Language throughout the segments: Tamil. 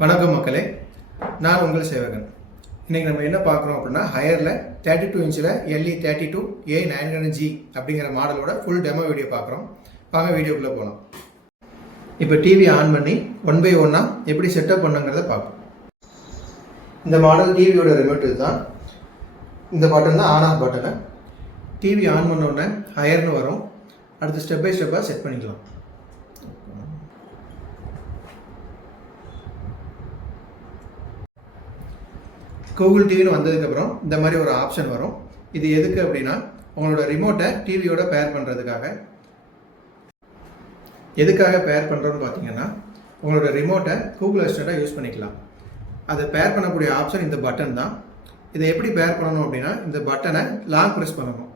வணக்கம் மக்களே, நான் உங்கள் சேவகன். இன்றைக்கி நம்ம என்ன பார்க்குறோம் அப்படின்னா, ஹையரில் 32 இன்ச்சில் LE32A900G அப்படிங்கிற மாடலோட ஃபுல் டெமோ வீடியோ பார்க்குறோம். வாங்க வீடியோக்குள்ளே போகலாம். இப்போ டிவி ஆன் பண்ணி 1 by 1 எப்படி செட்டப் பண்ணுங்கிறத பார்ப்போம். இந்த மாடல் டிவியோட ரிமோட் தான். இந்த பட்டன் தான் on off button. TV on பண்ண உடனே ஹையர்னு வரும். அடுத்து ஸ்டெப் பை ஸ்டெப்பாக செட் பண்ணிக்கலாம். கூகுள் டிவின்னு வந்ததுக்கப்புறம் இந்த மாதிரி ஒரு ஆப்ஷன் வரும். இது எதுக்கு அப்படின்னா, உங்களோட ரிமோட்டை டிவியோட பேர் பண்ணுறதுக்காக. எதுக்காக பேர் பண்ணுறோன்னு பார்த்தீங்கன்னா, உங்களோட ரிமோட்டை கூகுள் அசிஸ்டண்ட்டாக யூஸ் பண்ணிக்கலாம். அதை பேர் பண்ணக்கூடிய ஆப்ஷன் இந்த பட்டன் தான். இதை எப்படி பேர் பண்ணணும் அப்படின்னா, இந்த பட்டனை லாங் ப்ரெஸ் பண்ணணும்.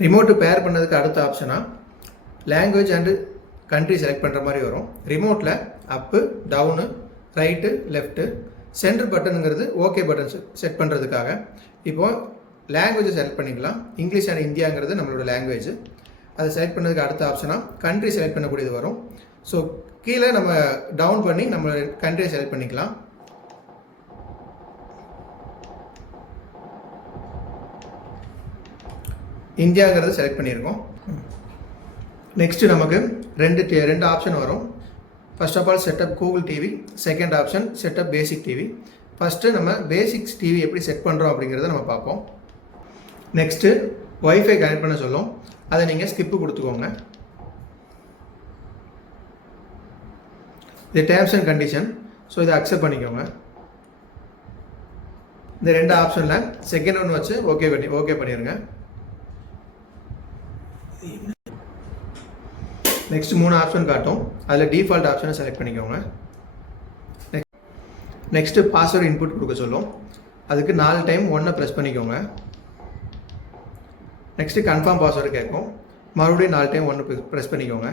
ரிமோட்டு பேர் பண்ணதுக்கு அடுத்த ஆப்ஷனாக லாங்குவேஜ் அண்டு கண்ட்ரி செலக்ட் பண்ணுற மாதிரி வரும். ரிமோட்டில் up, down, right, left, centre பட்டனுங்கிறது ஓகே பட்டன் செட் பண்ணுறதுக்காக. இப்போது லாங்குவேஜை செலக்ட் பண்ணிக்கலாம். இங்கிலீஷ் அண்ட் இந்தியாங்கிறது நம்மளோட லாங்குவேஜ். அதை செலக்ட் பண்ணதுக்கு அடுத்த ஆப்ஷனாக கண்ட்ரி செலக்ட் பண்ணக்கூடியது வரும். ஸோ கீழே நம்ம டவுன் பண்ணி நம்ம கண்ட்ரியை செலக்ட் பண்ணிக்கலாம். இந்தியாங்கிறது செலக்ட் பண்ணியிருக்கோம். நெக்ஸ்ட்டு நமக்கு ரெண்டு ஆப்ஷன் வரும். First of all setup Google TV, second option setup basic TV. First நம்ம பேசிக்ஸ் டிவி எப்படி செட் பண்ணுறோம் அப்படிங்கிறத நம்ம பார்ப்போம். நெக்ஸ்ட்டு ஒய்ஃபை கனெக்ட் பண்ண சொல்லும். அதை நீங்கள் ஸ்கிப்பு கொடுத்துக்கோங்க. இது டேர்ம்ஸ் அண்ட் கண்டிஷன். ஸோ இதை அக்செப்ட் பண்ணிக்கோங்க. இந்த ரெண்டு ஆப்ஷனில் செகண்ட் ஒன்று வச்சு ஓகே பண்ணிடுங்க. நெக்ஸ்ட் 3 ஆப்ஷன் காட்டும். அதில் டிஃபால்ட் ஆப்ஷனை செலக்ட் பண்ணிக்கோங்க. நெக்ஸ்ட்டு பாஸ்வேர்டு இன்புட் கொடுக்க சொல்லும். அதுக்கு 4 டைம் 1 ப்ரெஸ் பண்ணிக்கோங்க. நெக்ஸ்ட்டு கன்ஃபார்ம் பாஸ்வேர்டு கேட்கும். மறுபடியும் 4 டைம் 1 ப்ரெஸ் பண்ணிக்கோங்க.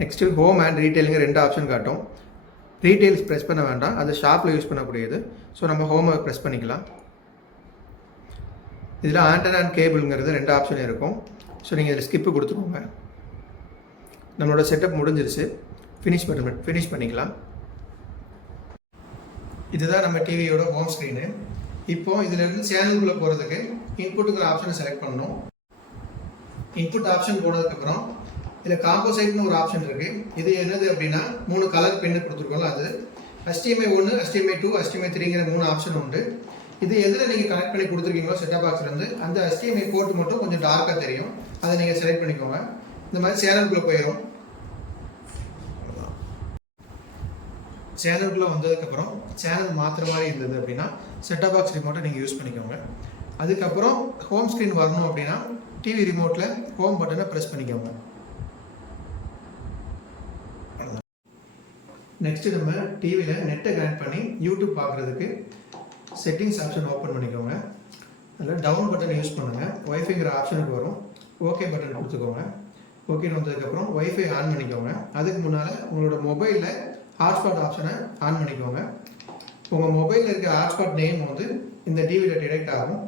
நெக்ஸ்ட்டு ஹோம் அண்ட் ரீட்டெயிலுங்க 2 ஆப்ஷன் காட்டும். ரீட்டெயில்ஸ் ப்ரெஸ் பண்ண வேண்டாம், அது ஷாப்பில் யூஸ் பண்ணக்கூடியது. ஸோ நம்ம ஹோமை ப்ரெஸ் பண்ணிக்கலாம். இதில் ஆண்டனா அண்ட் கேபிளுங்கிறது 2 ஆப்ஷன் இருக்கும். ஸோ நீங்கள் இதில் ஸ்கிப்பு கொடுத்துக்கோங்க. நம்மளோட செட்டப் முடிஞ்சிருச்சு. ஃபினிஷ் பண்ணிக்கலாம். இதுதான் நம்ம டிவியோட ஹோம் ஸ்க்ரீனு. இப்போது இதிலேருந்து சேனலுக்குள்ளே போகிறதுக்கு இன்புட்டுங்கிற ஆப்ஷனை செலக்ட் பண்ணணும். இன்புட் ஆப்ஷன் போனதுக்கப்புறம் இதில் காம்போசைட்னு ஒரு ஆப்ஷன் இருக்குது. இது என்னது அப்படின்னா, 3 கலர் பென்னு கொடுத்துருக்கோம்ல, அது HDMI 1, HDMI 2, HDMI 3ங்கிற 3 ஆப்ஷன் உண்டு. இது எதில் நீங்கள் கனெக்ட் பண்ணி கொடுத்துருக்கீங்களோ செட்டப் பாக்ஸ்லேருந்து அந்த HDMI போர்ட் மட்டும் கொஞ்சம் டார்க்காக தெரியும். அதை நீங்கள் செலக்ட் பண்ணிக்கோங்க. இந்த மாதிரி சேனலுக்குள்ளே போயிடும். சேனலுக்குள்ளே வந்ததுக்கப்புறம் சேனல் மாற்றுற மாதிரி இருந்தது அப்படின்னா செட்டப் பாக்ஸ் ரிமோட்டை நீங்கள் யூஸ் பண்ணிக்கோங்க. அதுக்கப்புறம் ஹோம் ஸ்க்ரீன் வரணும் அப்படின்னா டிவி ரிமோட்டில் ஹோம் பட்டனை ப்ரெஸ் பண்ணிக்கோங்க. நெக்ஸ்ட்டு நம்ம டிவியில் நெட்டை கனெக்ட் பண்ணி யூடியூப் பார்க்குறதுக்கு செட்டிங்ஸ் ஆப்ஷன் ஓப்பன் பண்ணிக்கோங்க. அதில் டவுன் பட்டன் யூஸ் பண்ணுங்கள். ஒய்ஃபைங்கிற ஆப்ஷனுக்கு வரும். ஓகே பட்டன் கொடுத்துக்கோங்க. ஓகேன்னு வந்ததுக்கப்புறம் ஒய்ஃபை ஆன் பண்ணிக்கோங்க. அதுக்கு முன்னால் உங்களோட மொபைலில் ஹாட்ஸ்பாட் ஆப்ஷனை ஆன் பண்ணிக்கோங்க. உங்கள் மொபைலில் இருக்கிற ஹாட்ஸ்பாட் நேம் வந்து இந்த டிவியில் டிடெக்ட் ஆகும்.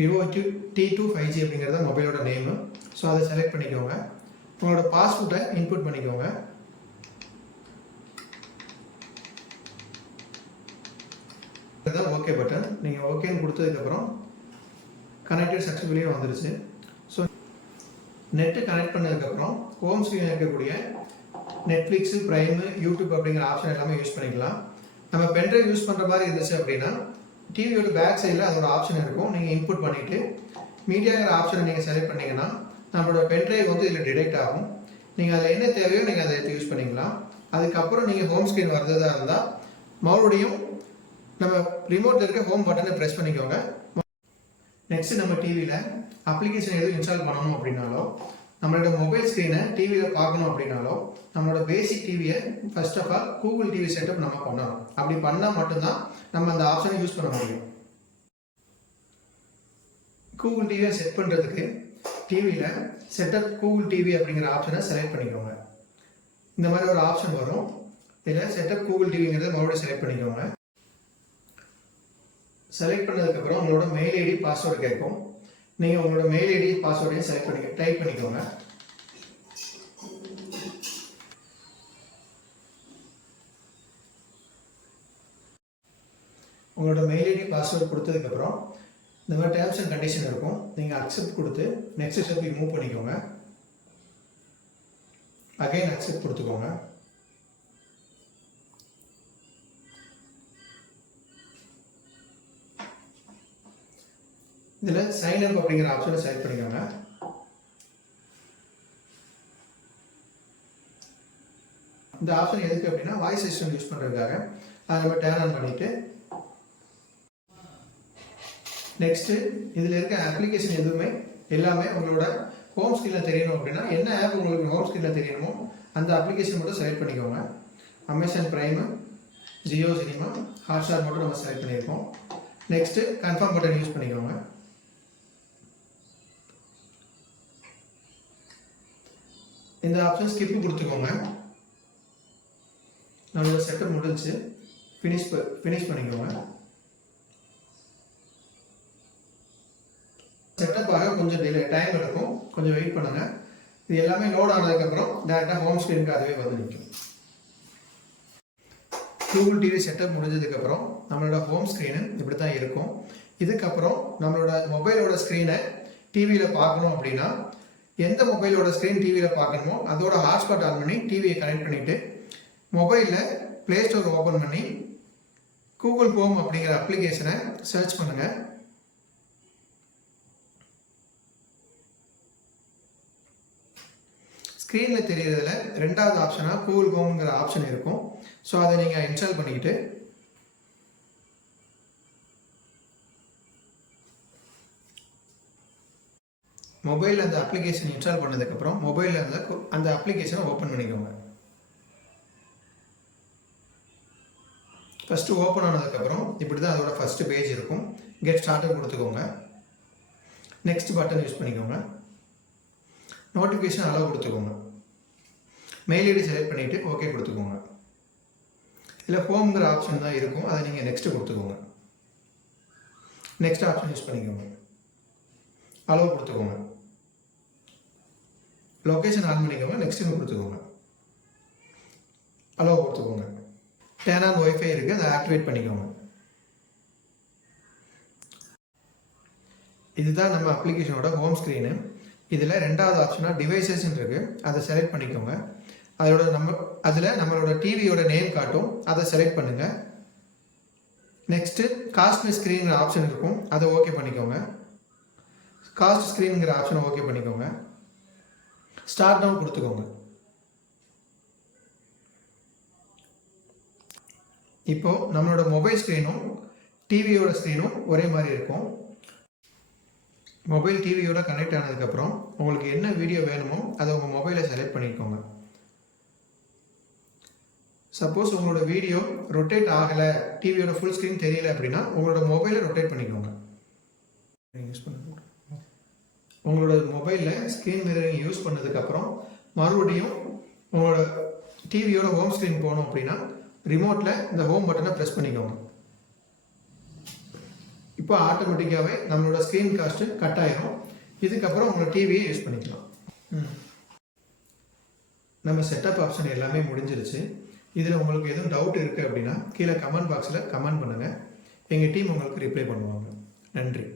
விவோ T2 5G அப்படிங்கிறத மொபைலோட நேமு. ஸோ அதை செலக்ட் பண்ணிக்கோங்க. உங்களோட பாஸ்வேர்டை இன்புட் பண்ணிக்கோங்க. இதுதான் ஓகே பட்டன். நீங்கள் ஓகேன்னு கொடுத்ததுக்கப்புறம் கனெக்டட் சக்ஸஸ்ஃபுல்லியே வந்துருச்சு. ஸோ நெட்டு கனெக்ட் பண்ணதுக்கப்புறம் ஹோம் ஸ்க்ரீனில் இருக்கக்கூடிய நெட்ஃப்ளிக்ஸு, ப்ரைமு, யூடியூப் அப்படிங்கிற ஆப்ஷன் எல்லாமே யூஸ் பண்ணிக்கலாம். நம்ம பென்ட்ரைவ் யூஸ் பண்ணுற மாதிரி இருந்துச்சு அப்படின்னா டிவியோட பேக் சைடில் அதோட ஆப்ஷன் இருக்கும். நீங்கள் இன்புட் பண்ணிவிட்டு மீடியாங்கிற ஆப்ஷனை நீங்கள் செலக்ட் பண்ணிங்கன்னா நம்மளோட பென்ட்ரைவ் வந்து இதில் டிடெக்ட் ஆகும். நீங்கள் அதில் என்ன தேவையோ நீங்கள் அதை எடுத்து யூஸ் பண்ணிக்கலாம். அதுக்கப்புறம் நீங்கள் ஹோம் ஸ்க்ரீன் வர்றதா இருந்தால் மறுபடியும் நம்ம ரிமோட்டில் இருக்க ஹோம் பட்டனை ப்ரெஸ் பண்ணிக்கோங்க. நெக்ஸ்ட்டு நம்ம டிவியில் அப்ளிகேஷன் எதுவும் இன்ஸ்டால் பண்ணணும் அப்படின்னாலோ, நம்மளோட மொபைல் ஸ்க்ரீனை டிவியில் பார்க்கணும் அப்படின்னாலோ, நம்மளோட பேசிக் டிவியை first of all Google TV setup நம்ம பண்ணணும். அப்படி பண்ணால் மட்டும்தான் நம்ம அந்த ஆப்ஷனை யூஸ் பண்ண முடியும். கூகுள் டிவியை செட் பண்ணுறதுக்கு டிவியில் செட்டப் கூகுள் டிவி அப்படிங்கிற ஆப்ஷனை செலக்ட் பண்ணிக்கோங்க. இந்த மாதிரி ஒரு ஆப்ஷன் வரும். இதில் செட்டப் கூகுள் டிவிங்கிறத மறுபடியும் செலக்ட் பண்ணிக்கோங்க. செலக்ட் பண்ணதுக்கப்புறம் உங்களோட மெயில் ஐடி பாஸ்வேர்டு கேட்கும். நீங்கள் உங்களோட மெயில் ஐடி பாஸ்வேர்டையும் டைப் பண்ணிக்கோங்க. உங்களோட மெயில் ஐடி பாஸ்வேர்டு கொடுத்ததுக்கப்புறம் இந்த மாதிரி டேர்ம்ஸ் அண்ட் கண்டிஷன் இருக்கும். நீங்கள் அக்செப்ட் கொடுத்து நெக்ஸ்ட் ஸ்டெப்புக்கு மூவ் பண்ணிக்கோங்க. அகைன் அக்செப்ட் கொடுத்துக்கோங்க. இதில் சைன் அப் அப்படிங்கிற ஆப்ஷனை செலக்ட் பண்ணிக்கோங்க. இந்த ஆப்ஷன் எதுக்கு அப்படின்னா வாய்ஸ் அசிஸ்டன்ட் யூஸ் பண்ணுறதுக்காக. அதை நம்ம டேர்ன் ஆன் பண்ணிவிட்டு நெக்ஸ்ட்டு இதில் இருக்க அப்ளிகேஷன் எதுவுமே எல்லாமே உங்களோட ஹோம் ஸ்க்ரீனில் தெரியணும் அப்படின்னா என்ன ஆப் உங்களுக்கு ஹோம் ஸ்க்ரீனில் தெரியணுமோ அந்த அப்ளிகேஷன் மட்டும் செலக்ட் பண்ணிக்கோங்க. Amazon Prime, Jio cinema, Hotstar மட்டும் நம்ம செலக்ட் பண்ணியிருக்கோம். நெக்ஸ்ட்டு கன்ஃபார்ம் பட்டன் யூஸ் பண்ணிக்கோங்க. இந்த ஆப்ஷன் ஸ்கிப் கொடுத்துக்கோங்க. நம்மளோட செட்டப் முடிஞ்சு ஃபினிஷ் பண்ணிக்கோங்க. செட்டப்பாக கொஞ்சம் டைம் எடுக்கும், கொஞ்சம் வெயிட் பண்ணுங்கள். இது எல்லாமே லோட் ஆனதுக்கப்புறம் டேரெக்டாக ஹோம் ஸ்க்ரீனுக்கு அதுவே வந்து நிற்கும். கூகுள் டிவி செட்டப் முடிஞ்சதுக்கப்புறம் நம்மளோட ஹோம் ஸ்க்ரீனு இப்படி தான் இருக்கும். இதுக்கப்புறம் நம்மளோட மொபைலோட ஸ்க்ரீனை டிவியில் பார்க்கணும் அப்படின்னா எந்த மொபைலோட ஸ்க்ரீன் டிவியில் பார்க்கணுமோ அதோட ஹாட்ஸ்பாட் ஆன் பண்ணி டிவியை கனெக்ட் பண்ணிவிட்டு மொபைலில் ப்ளே ஸ்டோர் ஓப்பன் பண்ணி கூகுள் ஹோம் அப்படிங்கிற அப்ளிகேஷனை சர்ச் பண்ணுங்கள். ஸ்க்ரீனில் தெரிகிறதுல ரெண்டாவது ஆப்ஷனாக கூகுள் ஹோம்ங்கிற ஆப்ஷன் இருக்கும். ஸோ அதை நீங்கள் இன்ஸ்டால் பண்ணிக்கிட்டு மொபைலில் அந்த அப்ளிகேஷன் இன்ஸ்டால் பண்ணதுக்கப்புறம் மொபைலில் அந்த அப்ளிகேஷனை ஓப்பன் பண்ணிக்கோங்க. ஃபஸ்ட்டு ஓப்பன் ஆனதுக்கப்புறம் இப்படி தான் அதோட ஃபஸ்ட்டு பேஜ் இருக்கும். கெட் ஸ்டார்டட் கொடுத்துக்கோங்க. நெக்ஸ்ட் பட்டன் யூஸ் பண்ணிக்கோங்க. நோட்டிஃபிகேஷன் அலோவ் கொடுத்துக்கோங்க. மெயில் ஐடி செலக்ட் பண்ணிவிட்டு ஓகே கொடுத்துக்கோங்க. இல்லை ஹோம்ங்கிற ஆப்ஷன் தான் இருக்கும், அதை நீங்கள் நெக்ஸ்ட்டு கொடுத்துக்கோங்க. நெக்ஸ்ட் ஆப்ஷன் யூஸ் பண்ணிக்கோங்க. அலோவ் கொடுத்துக்கோங்க. லொக்கேஷன் ஆன் பண்ணிக்கோங்க. நெக்ஸ்ட்டு கொடுத்துக்கோங்க. அலோவ் கொடுத்துக்கோங்க. டேர்ன் ஆன் ஒய்ஃபை இருக்குது, அதை ஆக்டிவேட் பண்ணிக்கோங்க. இதுதான் நம்ம அப்ளிகேஷனோட ஹோம் ஸ்க்ரீனு. இதில் ரெண்டாவது ஆப்ஷனாக டிவைசஸ்ன்னு இருக்குது, அதை செலக்ட் பண்ணிக்கோங்க. அதில் நம்மளோட டிவியோட நேம் காட்டும், அதை செலக்ட் பண்ணுங்கள். நெக்ஸ்ட்டு காஸ்ட் ஸ்க்ரீனுங்கிற ஆப்ஷன் இருக்கும், அதை ஓகே பண்ணிக்கோங்க. காஸ்ட் ஸ்க்ரீனுங்கிற ஆப்ஷனை ஓகே பண்ணிக்கோங்க. ஸ்டார்ட் டவுன் கொடுத்துக்கோங்க. இப்போது நம்மளோட மொபைல் ஸ்க்ரீனும் டிவியோட ஸ்க்ரீனும் ஒரே மாதிரி இருக்கும். மொபைல் டிவியோட கனெக்ட் ஆனதுக்கப்புறம் உங்களுக்கு என்ன வீடியோ வேணுமோ அதை உங்கள் மொபைலில் செலக்ட் பண்ணிக்கோங்க. சப்போஸ் உங்களோட வீடியோ ரொட்டேட் ஆகலை, டிவியோட ஃபுல் ஸ்க்ரீன் தெரியல அப்படின்னா உங்களோட மொபைலை ரொட்டேட் பண்ணிக்கோங்க. யூஸ் பண்ண உங்களோட மொபைலில் ஸ்க்ரீன் மிரரிங் யூஸ் பண்ணதுக்கப்புறம் மறுபடியும் உங்களோட டிவியோட ஹோம் ஸ்க்ரீன் போகணும் அப்படின்னா ரிமோட்டில் இந்த ஹோம் பட்டனை ப்ரெஸ் பண்ணிக்கோங்க. இப்போ ஆட்டோமேட்டிக்காகவே நம்மளோட ஸ்க்ரீன் காஸ்ட்டு கட் ஆகிடும். இதுக்கப்புறம் உங்களோட டிவியை யூஸ் பண்ணிக்கலாம். நம்ம செட்டப் ஆப்ஷன் எல்லாமே முடிஞ்சிருச்சு. இதில் உங்களுக்கு எதுவும் டவுட் இருக்குது அப்படின்னா கீழே கமெண்ட் பாக்ஸில் கமெண்ட் பண்ணுங்கள். எங்கள் டீம் உங்களுக்கு ரிப்ளை பண்ணுவாங்க. நன்றி.